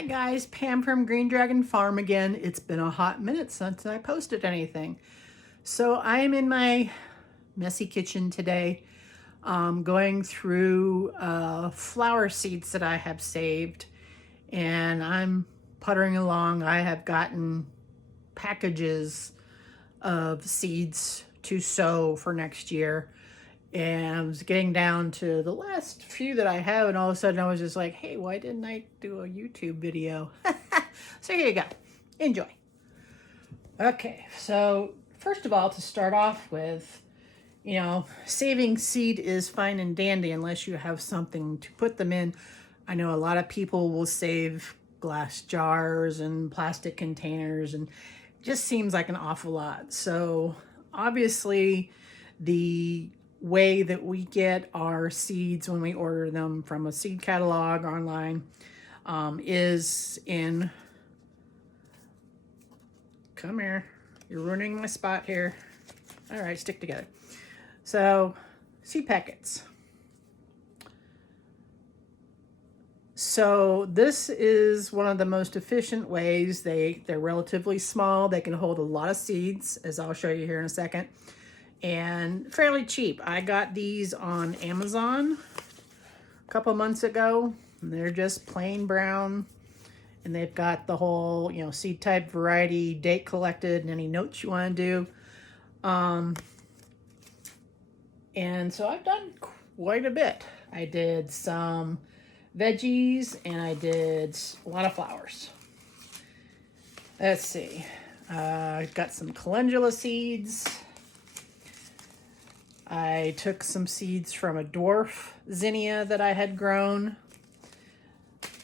Hi guys, Pam from Green Dragon Farm again. It's been a hot minute since I posted anything. So I am in my messy kitchen today, going through flower seeds that I have saved, and I'm puttering along. I have gotten packages of seeds to sow for next year. And I was getting down to the last few that I have, and all of a sudden I was just like, hey, why didn't I do a YouTube video? So here you go. Enjoy. Okay, so first of all, to start off with, saving seed is fine and dandy unless you have something to put them in. I know a lot of people will save glass jars and plastic containers, and it just seems like an awful lot. So obviously the way that we get our seeds when we order them from a seed catalog online is in, come here, you're ruining my spot here. All right, stick together. So seed packets. So this is one of the most efficient ways. They're relatively small. They can hold a lot of seeds, as I'll show you here in a second, and fairly cheap. I got these on Amazon a couple months ago, and they're just plain brown, and they've got the whole, seed type, variety, date collected, and any notes you want to do. And so I've done quite a bit. I did some veggies, and I did a lot of flowers. Let's see. I've got some calendula seeds. I took some seeds from a dwarf zinnia that I had grown.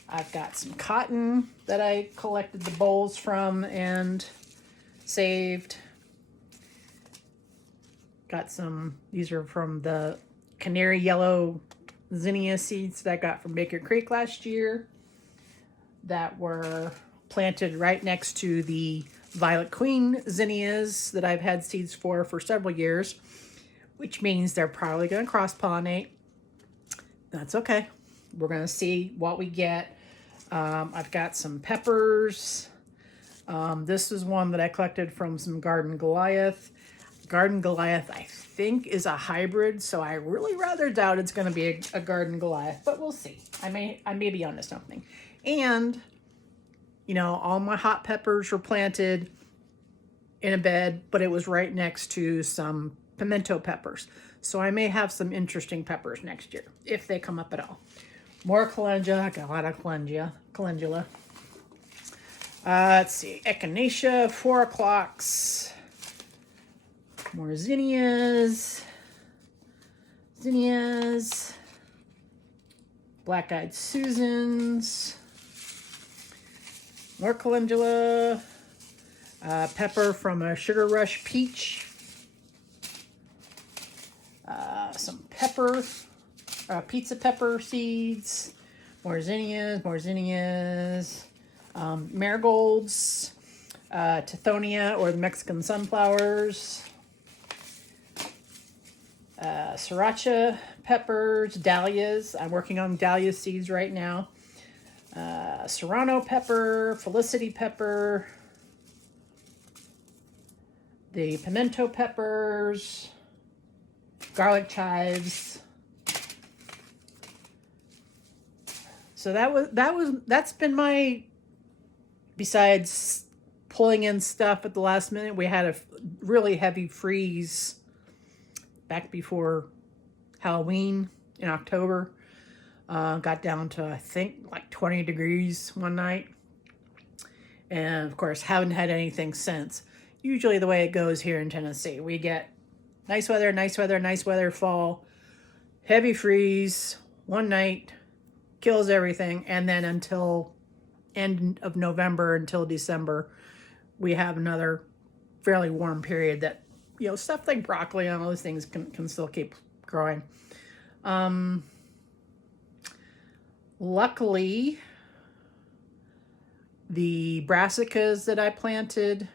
I've got some cotton that I collected the bolls from and saved. Got some, these are from the canary yellow zinnia seeds that I got from Baker Creek last year that were planted right next to the Violet Queen zinnias that I've had seeds for several years, which means they're probably going to cross-pollinate. That's okay. We're going to see what we get. I've got some peppers. This is one that I collected from some Garden Goliath. Garden Goliath, I think, is a hybrid, so I really rather doubt it's going to be a Garden Goliath, but we'll see. I may be onto something. And, all my hot peppers were planted in a bed, but it was right next to some pimento peppers. So I may have some interesting peppers next year, if they come up at all. More calendula. I got a lot of calendula. Let's see. Echinacea, 4 o'clocks. More zinnias. Black-eyed Susans. More calendula. Pepper from a Sugar Rush peach. Some pepper, pizza pepper seeds, more zinnias, marigolds, tithonia or the Mexican sunflowers, sriracha peppers, dahlias. I'm working on dahlia seeds right now. Serrano pepper, Felicity pepper, the pimento peppers, garlic chives. So that's been my, besides pulling in stuff at the last minute, we had a really heavy freeze back before Halloween in October. Got down to, I think, like 20 degrees one night. And of course, haven't had anything since. Usually the way it goes here in Tennessee, we get nice weather, fall, heavy freeze, one night, kills everything, and then until end of November, until December, we have another fairly warm period that, stuff like broccoli and all those things can still keep growing. Luckily, the brassicas that I planted,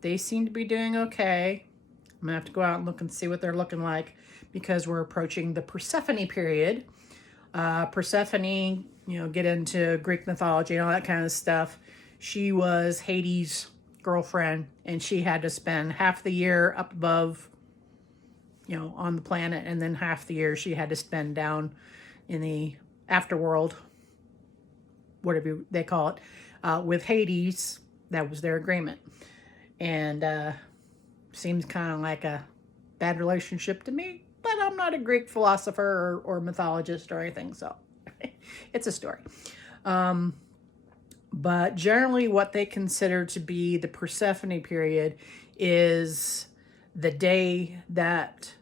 they seem to be doing okay. I'm gonna have to go out and look and see what they're looking like because we're approaching the Persephone period. Persephone get into Greek mythology and all that kind of stuff. She was Hades' girlfriend, and she had to spend half the year up above, on the planet, and then half the year she had to spend down in the afterworld, whatever they call it, with Hades. That was their agreement. And seems kind of like a bad relationship to me, but I'm not a Greek philosopher or mythologist or anything, so it's a story. But generally what they consider to be the Persephone period is the day that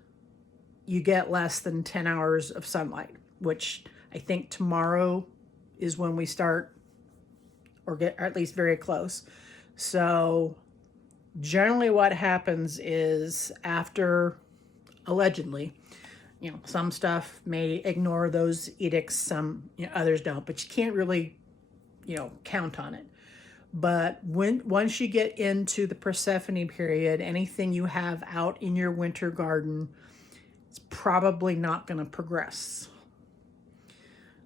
you get less than 10 hours of sunlight, which I think tomorrow is when we start, or at least very close. So generally what happens is after, allegedly, some stuff may ignore those edicts, some others don't, but you can't really count on it. But once you get into the Persephone period, anything you have out in your winter garden is probably not going to progress.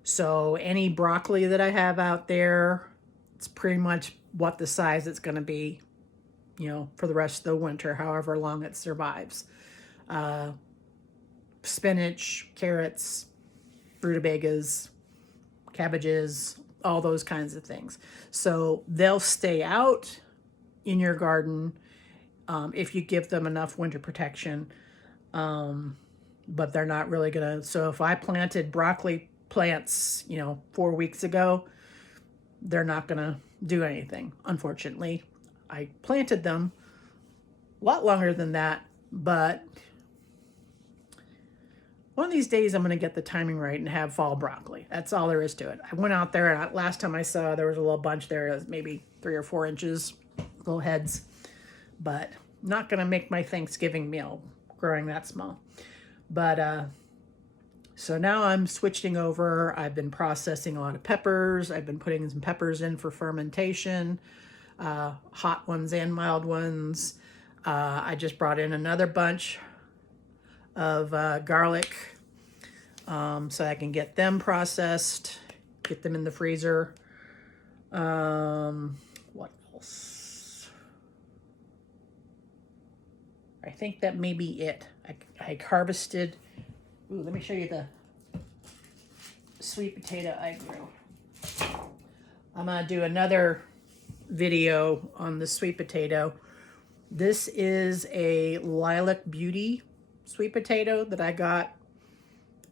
So any broccoli that I have out there, it's pretty much what the size it's going to be, for the rest of the winter, however long it survives. Spinach, carrots, rutabagas, cabbages, all those kinds of things. So they'll stay out in your garden if you give them enough winter protection, but they're not really gonna. So if I planted broccoli plants, 4 weeks ago, they're not gonna do anything. Unfortunately, I planted them a lot longer than that, but one of these days I'm going to get the timing right and have fall broccoli. That's all there is to it. I went out there, and last time I saw, there was a little bunch there, maybe 3 or 4 inches, little heads, but not going to make my Thanksgiving meal growing that small. But so now I'm switching over. I've been processing a lot of peppers. I've been putting some peppers in for fermentation, hot ones and mild ones. I just brought in another bunch of garlic, so I can get them processed, get them in the freezer. What else? I think that may be it. I harvested. Ooh, let me show you the sweet potato I grew. I'm gonna do another video on the sweet potato. This is a Lilac Beauty sweet potato that I got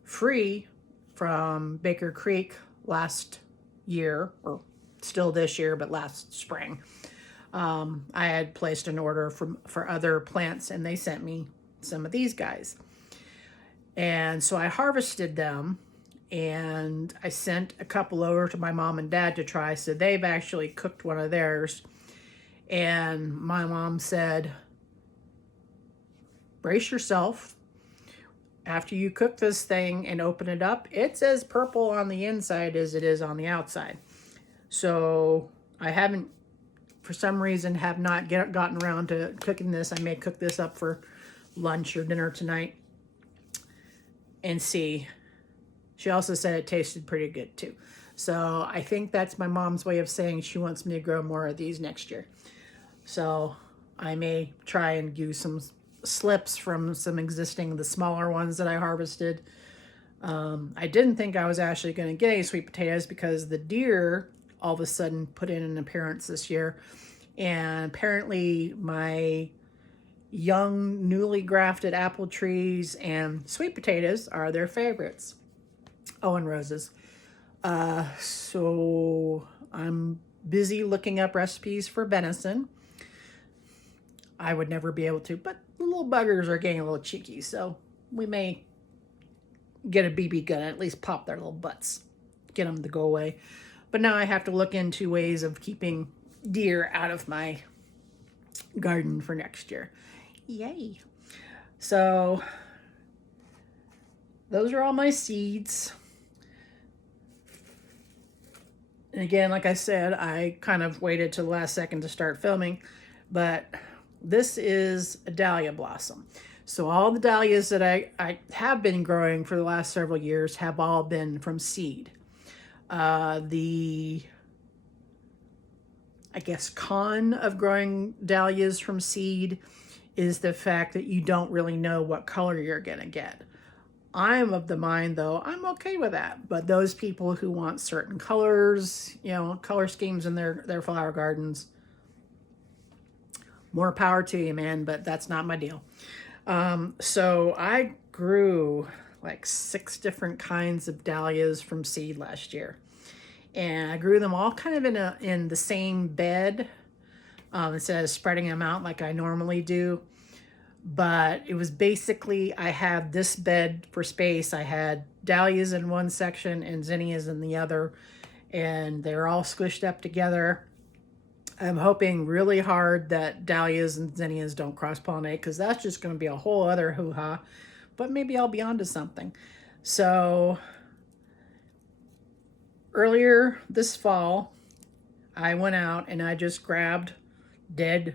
free from Baker Creek last year, or still this year, but last spring. I had placed an order for other plants, and they sent me some of these guys. And so I harvested them, and I sent a couple over to my mom and dad to try. So they've actually cooked one of theirs. And my mom said, brace yourself. After you cook this thing and open it up, it's as purple on the inside as it is on the outside. So I haven't, for some reason, have not gotten around to cooking this. I may cook this up for lunch or dinner tonight and see. She also said it tasted pretty good too. So I think that's my mom's way of saying she wants me to grow more of these next year. So I may try and use some slips from the smaller ones that I harvested. I didn't think I was actually going to get any sweet potatoes because the deer all of a sudden put in an appearance this year. And apparently my young, newly grafted apple trees and sweet potatoes are their favorites. Oh, and roses. So I'm busy looking up recipes for venison. I would never be able to, but the little buggers are getting a little cheeky, so we may get a BB gun and at least pop their little butts, get them to go away. But now I have to look into ways of keeping deer out of my garden for next year. Yay. So those are all my seeds. And again, like I said, I kind of waited till the last second to start filming, but this is a dahlia blossom. So all the dahlias that I have been growing for the last several years have all been from seed. The, I guess, con of growing dahlias from seed is the fact that you don't really know what color you're going to get. I'm of the mind, though, I'm okay with that. But those people who want certain colors, you know, color schemes in their flower gardens, more power to you, man, but that's not my deal. So I grew like 6 different kinds of dahlias from seed last year. And I grew them all kind of in the same bed, instead of spreading them out like I normally do. But it was basically, I had this bed for space. I had dahlias in one section and zinnias in the other, and they're all squished up together. I'm hoping really hard that dahlias and zinnias don't cross-pollinate, because that's just going to be a whole other hoo-ha. But maybe I'll be onto something. So earlier this fall, I went out and I just grabbed dead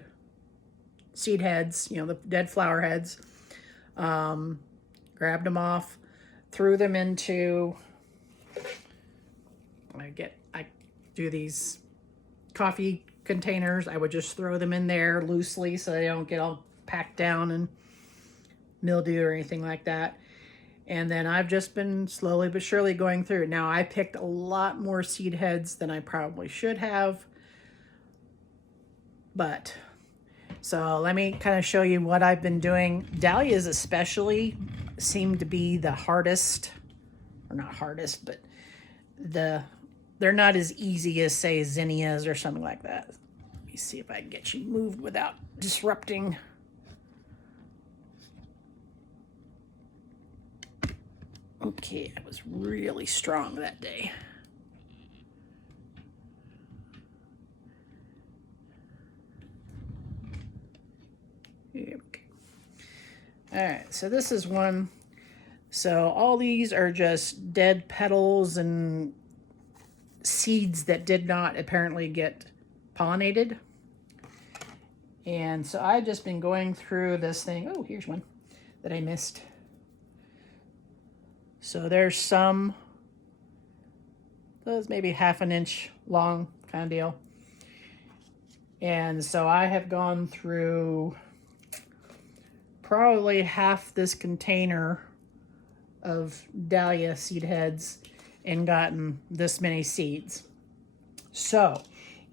seed heads, you know, the dead flower heads, grabbed them off, threw them into, I do these coffee containers. I would just throw them in there loosely so they don't get all packed down and mildew or anything like that. And then I've just been slowly but surely going through. Now, I picked a lot more seed heads than I probably should have. But, so let me kind of show you what I've been doing. Dahlias especially seem to be the hardest, or not hardest, but they're not as easy as, say, zinnias or something like that. Let me see if I can get you moved without disrupting. Okay, I was really strong that day. Okay. All right, so this is one. So all these are just dead petals and seeds that did not apparently get pollinated. And so I've just been going through this thing. Oh, here's one that I missed. So there's some, those maybe 1/2 inch long kind of deal. And so I have gone through probably half this container of dahlia seed heads and gotten this many seeds. So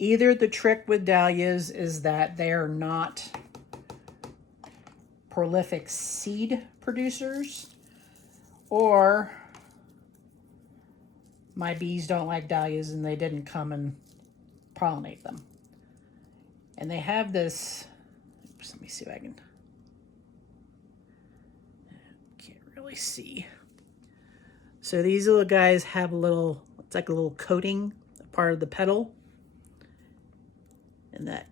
either the trick with dahlias is that they are not prolific seed producers, or my bees don't like dahlias and they didn't come and pollinate them. And they have this, oops, let me see if I can't really see. So these little guys have a little, it's like a little coating, part of the petal. And that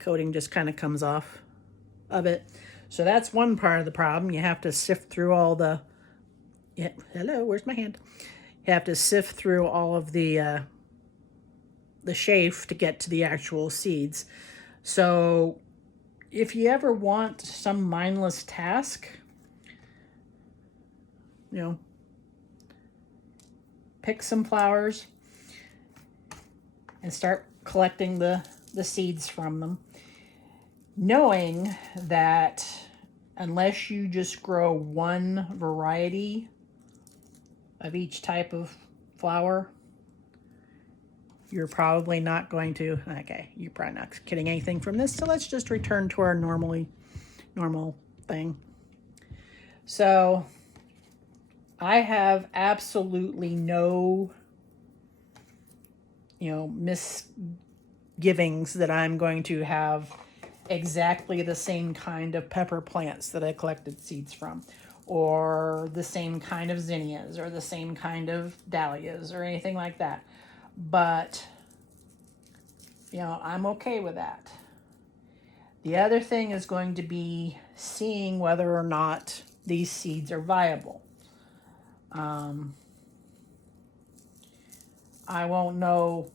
coating just kind of comes off of it. So that's one part of the problem. You have to sift through all the, yeah, hello, where's my hand? You have to sift through all of the chaff to get to the actual seeds. So if you ever want some mindless task, you know, pick some flowers and start collecting the seeds from them, knowing that unless you just grow one variety of each type of flower, you're probably not going to, okay, you're probably not getting anything from this, so let's just return to our normal thing. So I have absolutely no, misgivings that I'm going to have exactly the same kind of pepper plants that I collected seeds from, or the same kind of zinnias, or the same kind of dahlias, or anything like that. But, I'm okay with that. The other thing is going to be seeing whether or not these seeds are viable. I won't know,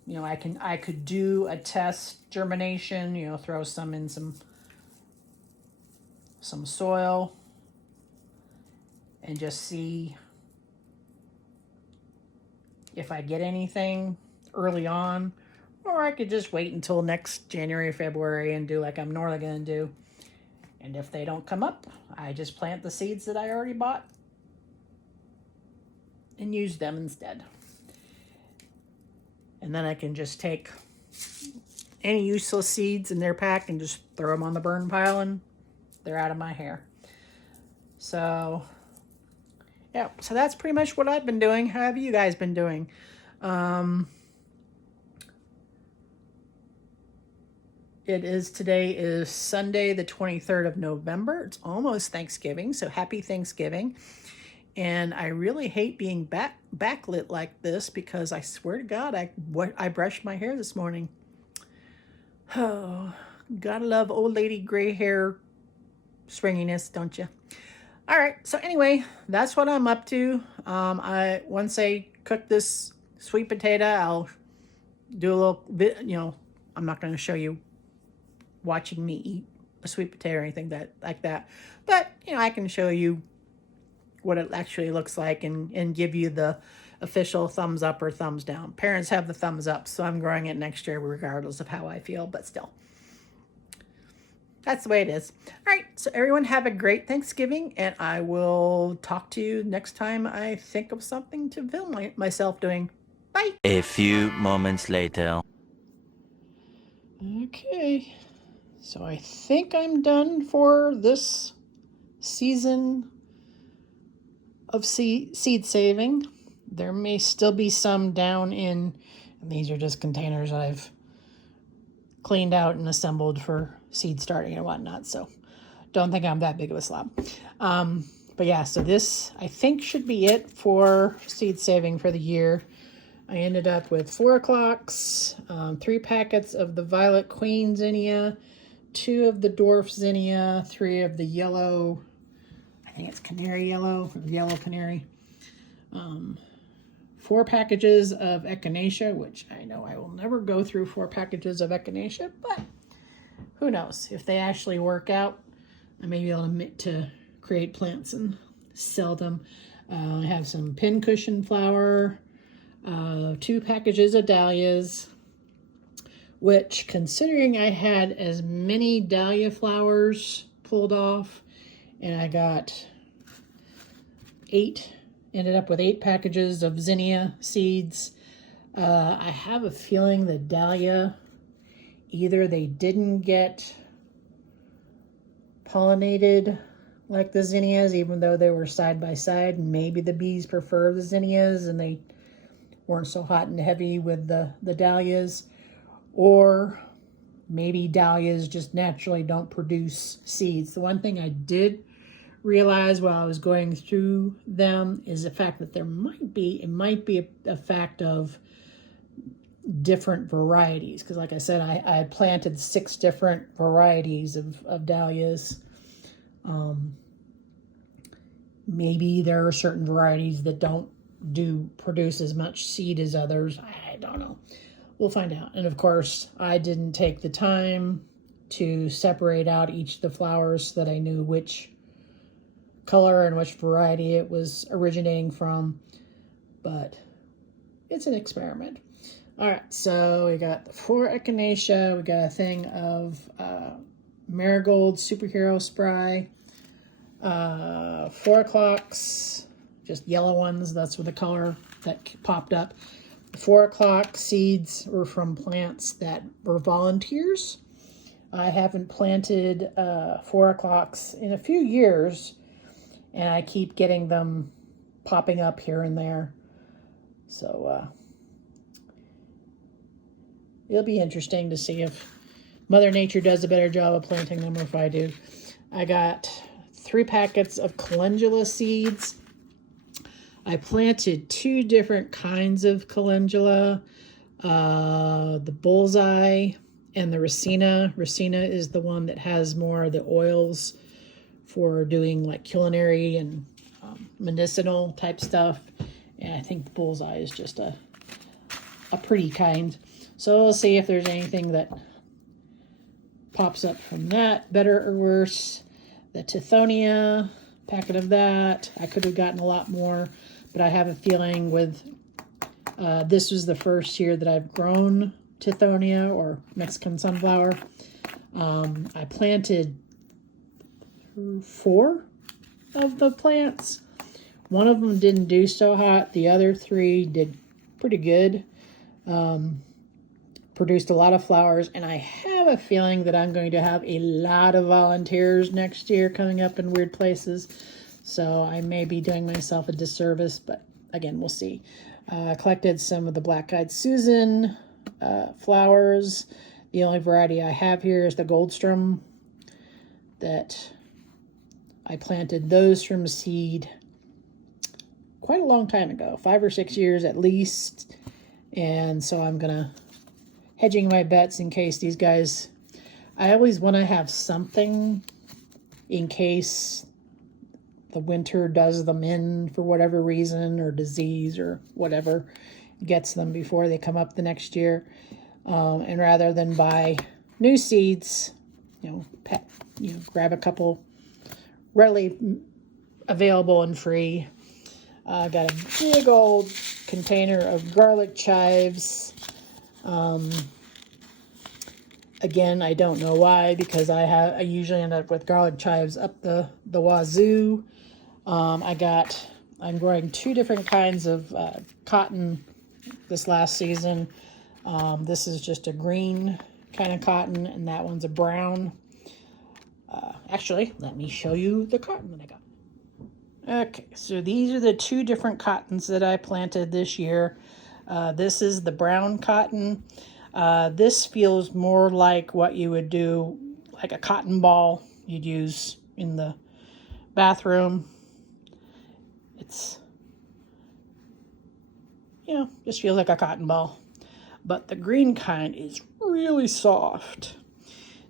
I could do a test germination, throw some in some soil and just see, if I get anything early on, or I could just wait until next January, February and do like I'm normally going to do. And if they don't come up, I just plant the seeds that I already bought and use them instead. And then I can just take any useless seeds in their pack and just throw them on the burn pile, and they're out of my hair. So yeah, so that's pretty much what I've been doing. How have you guys been doing? Today is Sunday, the 23rd of November. It's almost Thanksgiving, so happy Thanksgiving. And I really hate being backlit like this because I swear to God, I brushed my hair this morning. Oh, gotta love old lady gray hair springiness, don't you? All right, so anyway, that's what I'm up to. Once I cook this sweet potato, I'll do a little bit, I'm not going to show you watching me eat a sweet potato or anything like that. But, I can show you what it actually looks like and give you the official thumbs up or thumbs down. Parents have the thumbs up, so I'm growing it next year regardless of how I feel, but still. That's the way it is. All right, so everyone have a great Thanksgiving, and I will talk to you next time I think of something to film myself doing. Bye. A few moments later. Okay, so I think I'm done for this season of seed saving. There may still be some down in, and these are just containers I've cleaned out and assembled for seed starting and whatnot, so don't think I'm that big of a slob. But yeah, so this I think should be it for seed saving for the year. I ended up with 4 o'clocks, 3 packets of the violet queen zinnia, 2 of the dwarf zinnia, 3 of the yellow, I think it's canary yellow, or yellow canary, 4 packages of echinacea, which I know I will never go through 4 packages of echinacea, but who knows? If they actually work out, I may be able to create plants and sell them. I have some pincushion flower, 2 packages of dahlias, which, considering I had as many dahlia flowers pulled off, and I got 8, ended up with 8 packages of zinnia seeds. I have a feeling that dahlia, either they didn't get pollinated like the zinnias, even though they were side by side, and maybe the bees prefer the zinnias and they weren't so hot and heavy with the dahlias, or maybe dahlias just naturally don't produce seeds. The one thing I did realize while I was going through them is the fact that it might be a fact of different varieties, because like I said, I had planted 6 different varieties of dahlias. Maybe there are certain varieties that don't produce as much seed as others. I don't know. We'll find out. And of course, I didn't take the time to separate out each of the flowers so that I knew which color and which variety it was originating from, but it's an experiment. All right, so we got the 4 echinacea, we got a thing of marigold superhero spray, 4 o'clocks, just yellow ones, that's with the color that popped up. The 4 o'clock seeds were from plants that were volunteers. I haven't planted 4 o'clocks in a few years, and I keep getting them popping up here and there. So it'll be interesting to see if Mother Nature does a better job of planting them or if I do. I got 3 packets of calendula seeds. I planted 2 different kinds of calendula, the bullseye and the racina. Racina is the one that has more of the oils for doing like culinary and medicinal type stuff. And I think the bullseye is just a pretty kind. So we'll see if there's anything that pops up from that, better or worse. The tithonia, packet of that. I could have gotten a lot more, but I have a feeling with This was the first year that I've grown Tithonia, or Mexican sunflower. I planted 4 of the plants. One of them didn't do so hot. The other 3 did pretty good. Produced a lot of flowers, and I have a feeling that I'm going to have a lot of volunteers next year coming up in weird places. So I may be doing myself a disservice, but again, we'll see. Collected some of the black-eyed Susan flowers. The only variety I have here is the Goldstrom that I planted those from seed quite a long time ago, 5 or 6 years at least. And so I'm gonna hedging my bets in case these guys, I always want to have something in case the winter does them in for whatever reason, or disease or whatever gets them before they come up the next year. And rather than buy new seeds, grab a couple readily available and free. Got a big old container of garlic chives. Again, I don't know why, because I usually end up with garlic chives up the wazoo. I'm growing 2 different kinds of cotton this last season. This is just a green kind of cotton, and that one's a brown. Actually, let me show you the cotton that I got. Okay, so these are the 2 different cottons that I planted this year. This is the brown cotton. This feels more like what you would do, like a cotton ball you'd use in the bathroom. It's, just feels like a cotton ball. But the green kind is really soft.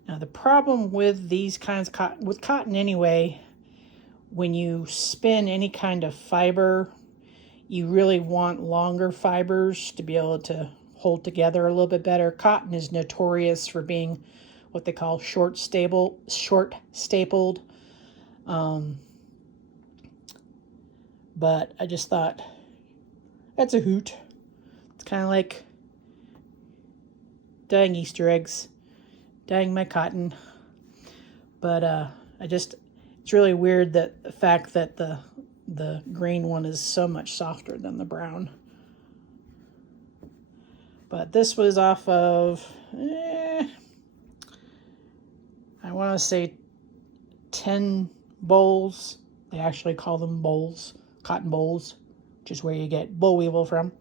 Now, the problem with these kinds of cotton, with cotton anyway, when you spin any kind of fiber, you really want longer fibers to be able to hold together a little bit better. Cotton is notorious for being what they call short stapled. But I just thought, that's a hoot. It's kind of like dyeing Easter eggs, dyeing my cotton. But it's really weird that the fact that the green one is so much softer than the brown. But this was off of, I want to say 10 bowls. They actually call them bowls, cotton bowls, which is where you get boll weevil from.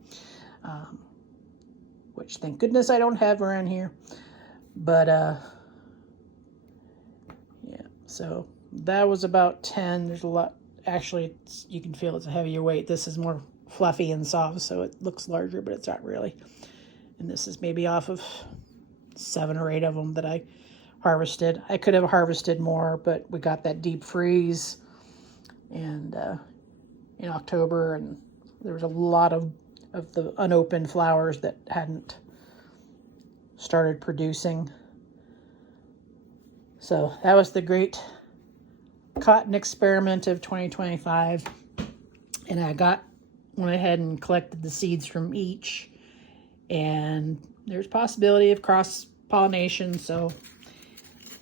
Which, thank goodness, I don't have around here. But, so that was about 10. There's a lot. Actually, you can feel it's a heavier weight. This is more fluffy and soft, so it looks larger, but it's not really. And this is maybe off of 7 or 8 of them that I harvested. I could have harvested more, but we got that deep freeze and in October, and there was a lot of the unopened flowers that hadn't started producing. So that was the great cotton experiment of 2025. And I went ahead and collected the seeds from each. And there's possibility of cross-pollination, so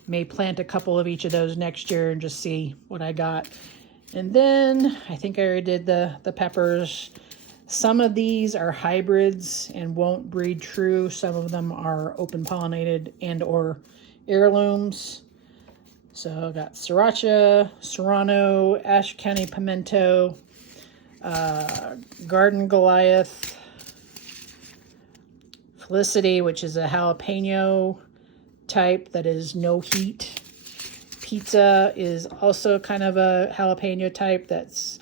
may plant a couple of each of those next year and just see what I got. And then I think I already did the peppers. Some of these are hybrids and won't breed true. Some of them are open pollinated and or heirlooms. So I got Sriracha, Serrano, Ashe County Pimento, Garden Goliath, Felicity, which is a jalapeno type that is no heat. Pizza is also kind of a jalapeno type that's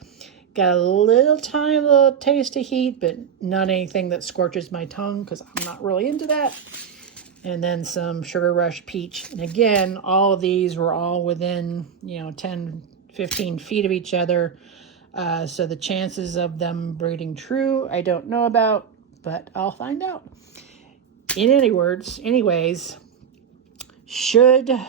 got a little tiny little taste of heat, but not anything that scorches my tongue because I'm not really into that. And then some Sugar Rush Peach. And again, all of these were all within, 10, 15 feet of each other. So the chances of them breeding true, I don't know about, but I'll find out. Anyways, should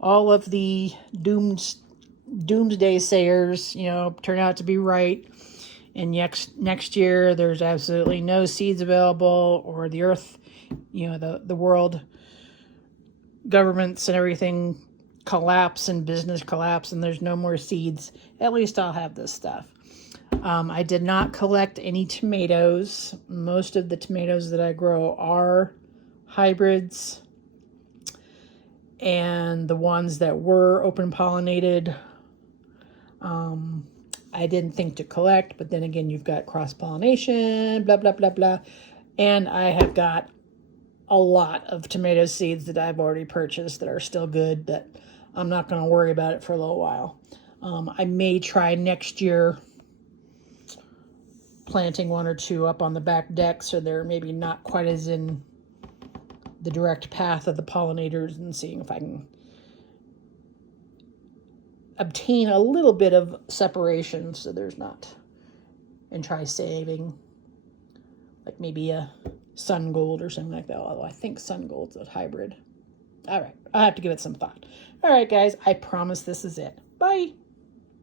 all of the doomsday sayers, turn out to be right, And next year, there's absolutely no seeds available, or the earth, the world governments and everything collapse and business collapse and there's no more seeds, at least I'll have this stuff. I did not collect any tomatoes. Most of the tomatoes that I grow are hybrids. And the ones that were open pollinated, I didn't think to collect, but then again, you've got cross pollination, blah, blah, blah, blah. And I have got a lot of tomato seeds that I've already purchased that are still good, that I'm not going to worry about it for a little while. I may try next year planting one or two up on the back deck so they're maybe not quite as in the direct path of the pollinators, and seeing if I can obtain a little bit of separation so there's not, and try saving like maybe a sun gold or something like that, although I think sun gold's a hybrid. All right, I'll have to give it some thought. All right, guys, I promise this is it. Bye.